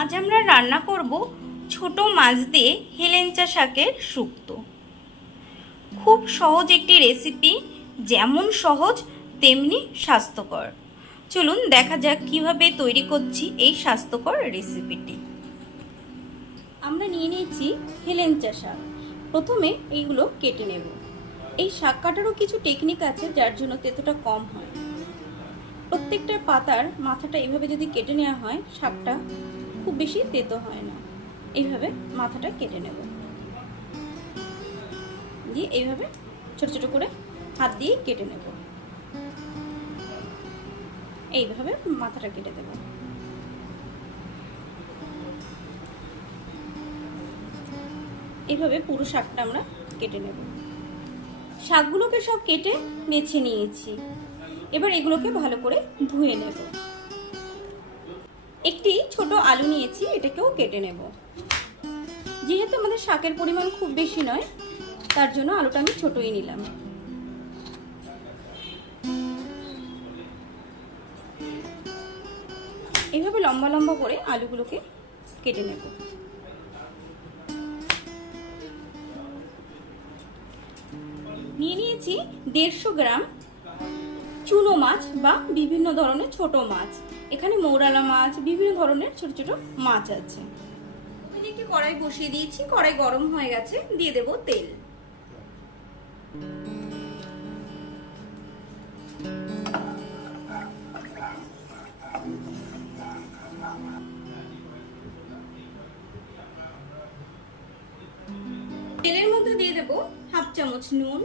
আজ আমরা রান্না করব ছোট মাছ দিয়ে হেলেঞ্চা শাকের শুক্তো। খুব সহজ একটি রেসিপি, যেমন সহজ তেমনি স্বাস্থ্যকর। চলুন দেখা যাক কীভাবে তৈরি করছি এই স্বাস্থ্যকর রেসিপিটি। আমরা নিয়ে নিয়েছি হেলেঞ্চা শাক। প্রথমে এইগুলো কেটে নেব। এই শাক কাটারও কিছু টেকনিক আছে, যার জন্য তেতোটা কম হয়। প্রত্যেকটা পাতার মাথাটা এভাবে যদি কেটে নেওয়া হয়, শাকটা খুব বেশি তেতো হয় না। এইভাবে মাথাটা কেটে নেব। দিয়ে এইভাবে ছোট ছোট করে হাত দিয়ে কেটে নেব। এইভাবে মাথাটা কেটে দেব। এইভাবে পুরো শাকটা আমরা কেটে নেব। শাকগুলোকে সব কেটে বেছে নিয়েছি। এবার এগুলোকে ভালো করে ধুয়ে নেব। একটি ছোট আলু নিয়েছি, এটাকেও কেটে নেব। যেহেতু আমাদের শাকের পরিমাণ খুব বেশি নয়, তার জন্য আলুটা আমি ছোটই নিলাম। এইভাবে লম্বা লম্বা করে আলুগুলোকে কেটে নেব। নিয়ে নিয়েছি দেড়শো গ্রাম চুনো মাছ বা বিভিন্ন ধরনের ছোট মাছ। এখানে মৌরালা মাছ, বিভিন্ন ধরনের ছোট ছোট মাছ আছে। একটি কড়াই বসিয়ে দিয়েছি, কড়াই গরম হয়ে গেছে, দিয়ে দেব তেল। তেলের মধ্যে দিয়ে দেব হাফ চামচ নুন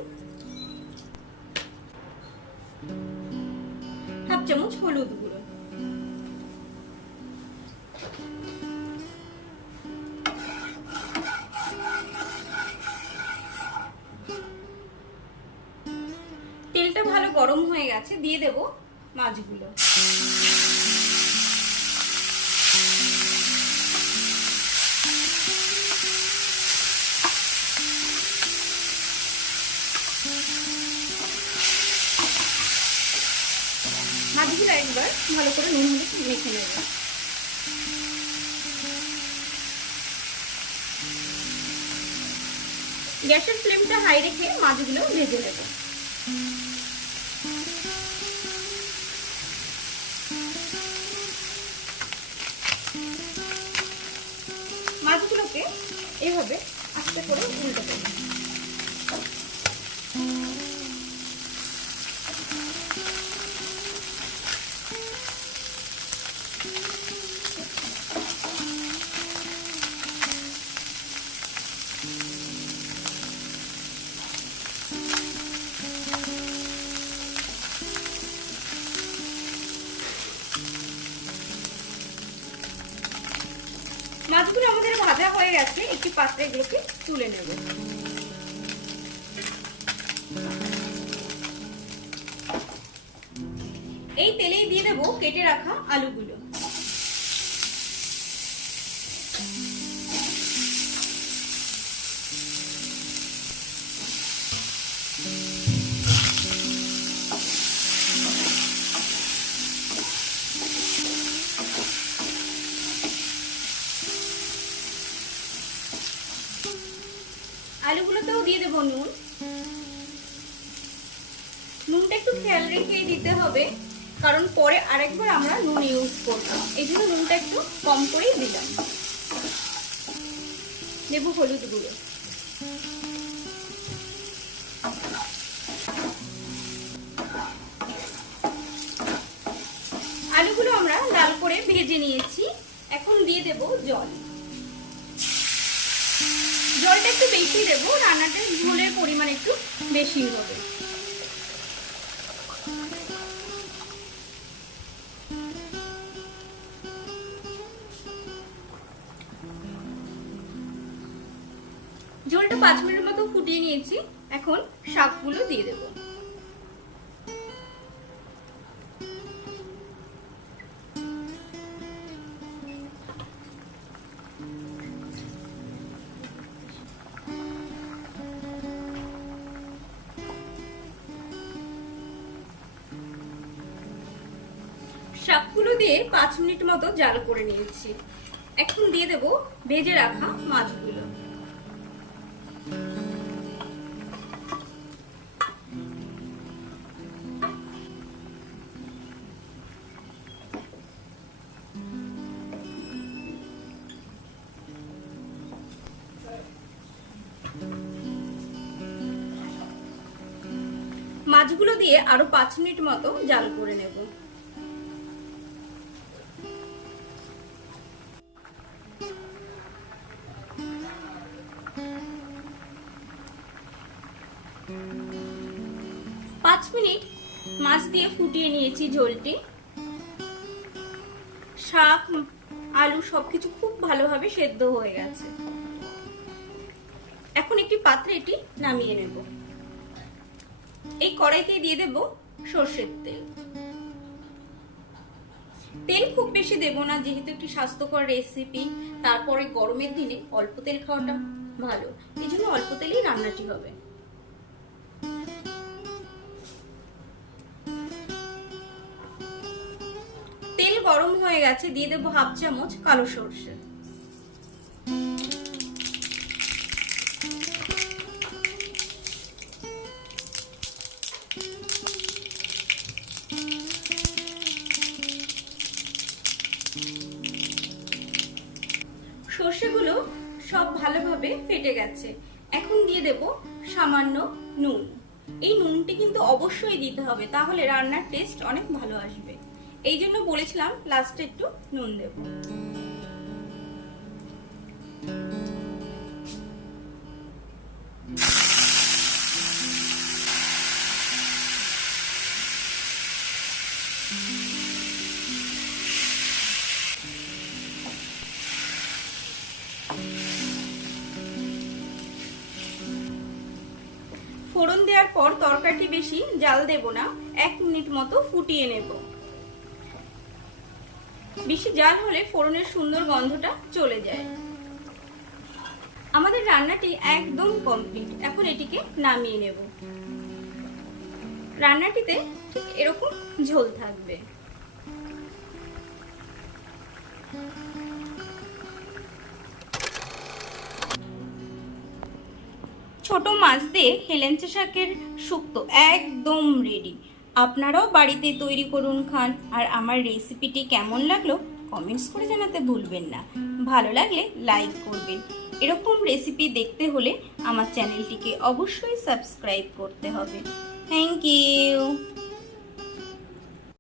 চামচ হলুদ গুঁড়ো। তেলটা ভালো গরম হয়ে গেছে দিয়ে দেব মাছগুলো। মাছগুলো একবার ভালো করে নুন হলুদ মেখে নেব। গ্যাসের ফ্লেমটা হাই রেখে মাছগুলো ভেজে নেব। মাছগুলোকে এভাবে আস্তে করে উল্টে দেবো। মাছগুলো আমাদের ভাজা হয়ে গেছে, একটি পাত্রে এগুলোকে তুলে নেব। এই তেলেই দিয়ে দেবো কেটে রাখা আলুগুলো। দেবো নুন। নুনটা একটু খেয়াল রেখেই দিতে হবে, কারণ পরে আরেকবার আমরা নুন ইউজ করব। এই জন্য নুনটা একটু কম করেই দিলাম। দেবো হলুদ গুঁড়ো। আলুগুলো আমরা লাল করে ভেজে নিয়েছি। এখন দিয়ে দেব জল। জলটা একটু বেশি দেবো, রান্নাটা ঝোলের পরিমাণ একটু বেশি হবে। ঝোলটা পাঁচ মিনিটের মতো ফুটিয়ে নিয়েছি, এখন শাকগুলো দিয়ে দেবো। শাকগুলো দিয়ে পাঁচ মিনিট মতো জাল করে নিয়েছি। এখন দিয়ে দেব ভেজে রাখা মাছগুলো। মাছগুলো দিয়ে আরও পাঁচ মিনিট মতো জাল করে নেব। মিনিট মাছ দিয়ে ফুটিয়ে নিয়েছি ঝোলটি। শাক, আলু সবকিছু খুব ভালোভাবে সেদ্ধ হয়ে গেছে। এখন একটি পাত্রে এটি নামিয়ে নেব। এই কড়াইতে দিয়ে দেব সর্ষের তেল। তেল খুব বেশি দেব না, যেহেতু একটি স্বাস্থ্যকর রেসিপি তারপরে গরমের দিনে অল্প তেল খাওয়াটা ভালো। এই জন্য অল্প তেলেই রান্নাটি হবে। গরম হয়ে গেছে, দিয়ে দেবো হাফ চামচ কালো সর্ষে। সর্ষেগুলো সব ভালোভাবে ফেটে গেছে। এখন দিয়ে দেব সামান্য নুন। এই নুনটি কিন্তু অবশ্যই দিতে হবে, তাহলে রান্নার টেস্ট অনেক ভালো আসবে। এই জন্য বলেছিলাম লাস্টে একটু নুন দেব। ফোড়ন দেওয়ার পর তরকারিটি বেশি জাল দেব না, এক মিনিট মতো ফুটিয়ে নেব। বেশি জাল হলে ফোড়নের সুন্দর গন্ধটা চলে যায়। আমাদের রান্নাটি একদম কমপ্লিট এখন এটিকে নামিয়ে নেব। রান্নাটিতে ঠিক এরকম ঝোল থাকবে। ছোট মাছ দিয়ে হেলেঞ্চা শাকের শুক্তো একদম রেডি আপনারাও বাড়িতে তৈরি করুন খান। আর আমার রেসিপিটি কেমন লাগল কমেন্টস করে জানাতে ভুলবেন না। ভালো লাগলে লাইক করবেন। এরকম রেসিপি দেখতে হলে আমার চ্যানেলটিকে অবশ্যই সাবস্ক্রাইব করতে হবে। Thank you